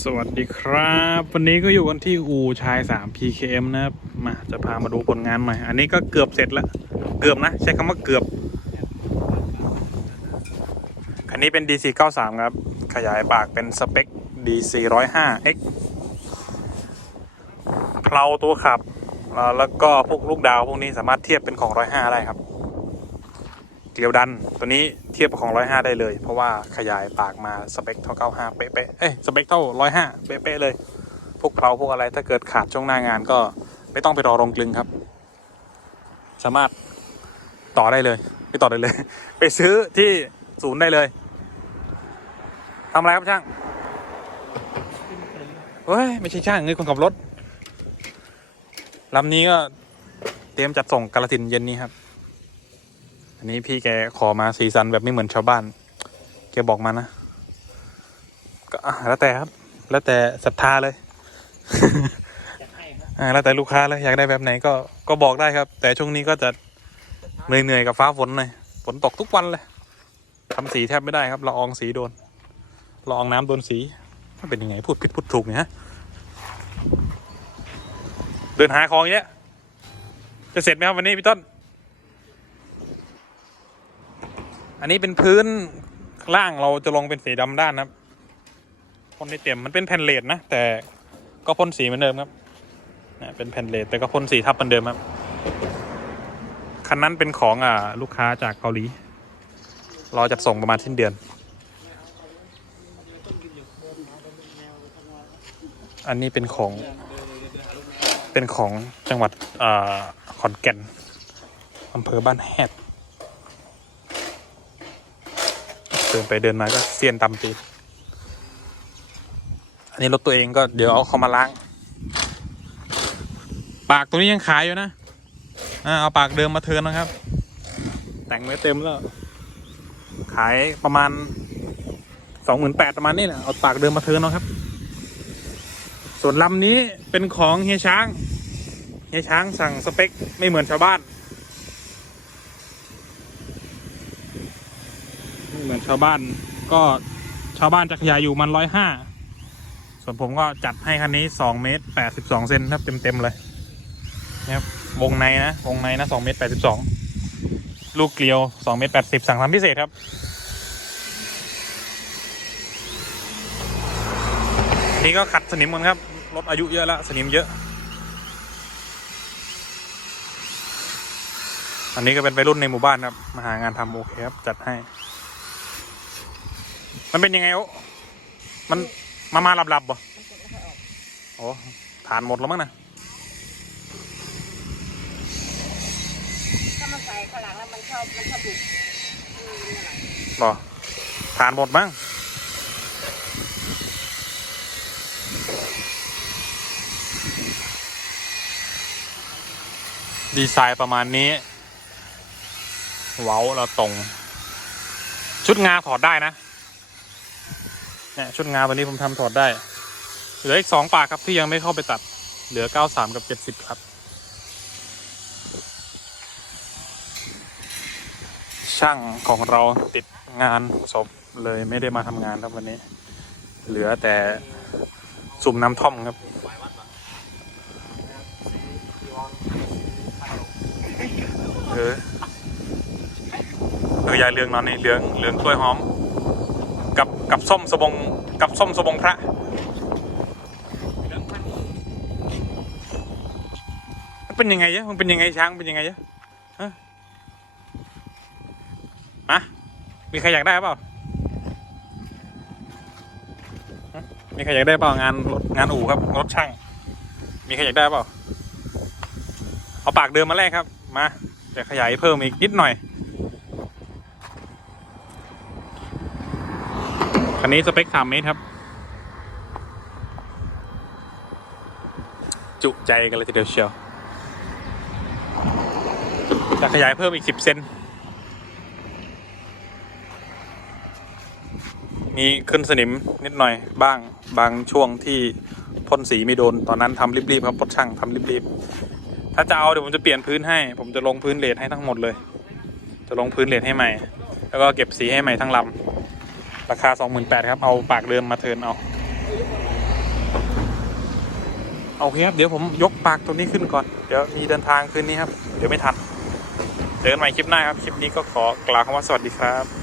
สวัสดีครับ วันนี้ก็อยู่กันที่อูชาย 3 PKM นะครับมาจะพามาดูผลงานหน่อย อันนี้ก็เกือบเสร็จแล้ว เกือบนะ ใช้คำว่าเกือบ คันนี้เป็น DC 93 ครับ ขยายปากเป็นสเปค DC 105X เพลาตัวขับ แล้วก็พวกลูกดาวพวกนี้สามารถเทียบเป็นของ 105 ได้ครับ เกลียวดันตัวนี้เทียบกับของ 105 ได้เลย เพราะว่าขยายปากมาสเปคเท่า 95 เป๊ะๆเอ้ยสเปคเท่า 105 เป๊ะๆเลย พวกเพลาพวกอะไรถ้าเกิดขาดช่วงหน้างานก็ไม่ต้องไปรอโรงกลึงครับ สามารถต่อได้เลยไม่ต่อได้เลย ไปซื้อที่ศูนย์ได้เลยทำอะไรครับช่างเฮ้ยไม่ใช่ช่างนี่คนขับรถลำนี้ก็เตรียมจัดส่งกาลสินเย็นนี้ครับ อันนี้พี่แกขอมาสีสันแบบไม่เหมือนชาวบ้าน แกบอกมานะ ก็แล้วแต่ครับ แล้วแต่ศรัทธาเลยแล้วแต่ลูกค้าเลยอยากได้แบบไหนก็ก็บอกได้ครับ แต่ช่วงนี้ก็จะเหนื่อยๆกับฟ้าฝนหน่อยฝนตกทุกวันเลยทำสีแทบไม่ได้ครับละอองสีโดนละอองน้ำโดนสีมันเป็นยังไงพูดผิดพูดถูกเนี่ยฮะเดินหาของเยอะจะเสร็จไหมครับวันนี้พี่ต้น อันนี้เป็นพื้นล่างเราจะลงเป็นสีดำด้านครับพ่นให้เต็มมันเป็นแผ่นเลดนะ แต่ก็พ่นสีเหมือนเดิมครับนะเป็นแผ่นเลดแต่ก็พ่นสีทับเหมือนเดิมครับคันนั้นเป็นของอ่าลูกค้าจากเกาหลีรอจัดส่งประมาณสิ้นเดือน อันนี้เป็นของเป็นของจังหวัดอขอนแก่นอำเภอบ้านแฮด เดินไปเดินมาก็เสียนตำตีนอันนี้รถตัวเองก็เดี๋ยวเอาเขามาล้าง ปากตัวนี้ยังขายอยู่นะอ่าเอาปากเดิมมาเทิร์นนะครับ แต่งไว้เต็มแล้ว ขายประมาณสองหมื่นแปดประมาณนี้แหละเอาปากเดิมมาเทิร์นนะครับ ส่วนลำนี้เป็นของเฮียช้างเฮียช้างสั่งสเปคไม่เหมือนชาวบ้าน ไม่เหมือน ชาวบ้านก็ชาวบ้านจะขยายอยู่มันร้อยห้าส่วนผมก็จัดให้คันนี้สองเมตรแปดสิบสองเซนครับเต็มเต็มๆเลยนะครับวงในนะวงในนะสองเมตรแปดสิบสองลูกเกลียวสองเมตรแปดสิบสั่งทำพิเศษครับนี่ก็ขัดสนิมกันครับรถอายุเยอะแล้วสนิมเยอะ อันนี้ก็เป็นไปรุ่นในหมู่บ้านครับ มาหางานทำโอเคครับ จัดให้ มันเป็นยังไงโอ้มันมามาหลับหลับๆบ่โอ้ฐานหมดแล้วมั้งนะถ้ามันใส่ข้างหลังแล้วมันชอบมันชอบดุอืมมันอะไรบ่ฐานหมดมั้งดีไซน์ประมาณนี้ เว้าเราตรง ชุดงาถอดได้นะ เนี่ยชุดงาตัวนี้ผมทำถอดได้ เหลืออีกสองปากครับที่ยังไม่เข้าไปตัด เหลือเก้าสามกับเจ็ดสิบครับ ช่างของเราติดงานศพเลยไม่ได้มาทำงานครับวันนี้ เหลือแต่สุ่มน้ำท่อมครับเออเออยายเรืองนอนนี่เหลืองเหลืองกล้วยหอม กับกับส้มสบงกับส้มสบงพระมันเป็นยังไงยะมันเป็นยังไงช้างเป็นยังไงยะฮะมามีใครอยากได้เปล่ามีใครอยากได้เปล่างานรถงานอู่ครับรถช่าง มีใครอยากได้เปล่าเอาปากเดิมมาแรกครับ มาเดี๋ยวขยายเพิ่มอีกนิดหน่อย คันนี้สเปคสามเมตรครับ จุใจกันเลยทีเดียวเชียวจะขยายเพิ่มอีกสิบเซนมีขึ้นสนิมนิดหน่อยบ้างบางช่วงที่พ่นสีไม่โดน ตอนนั้นทำรีบๆครับพดช่างทำรีบๆถ้าจะเอาเดี๋ยวผมจะเปลี่ยนพื้นให้ ผมจะลงพื้นเลดให้ทั้งหมดเลย จะลงพื้นเลดให้ใหม่ แล้วก็เก็บสีให้ใหม่ทั้งลำ ราคา 28,000ครับ เอาปากเดิมมาเทินเอาโอเคครับ เดี๋ยวผมยกปากตัวนี้ขึ้นก่อน เดี๋ยวมีเดินทางคืนนี้ครับ เดี๋ยวไม่ทัน เจอกันใหม่คลิปหน้าครับ คลิปนี้ก็ขอกล่าวคำว่าสวัสดีครับ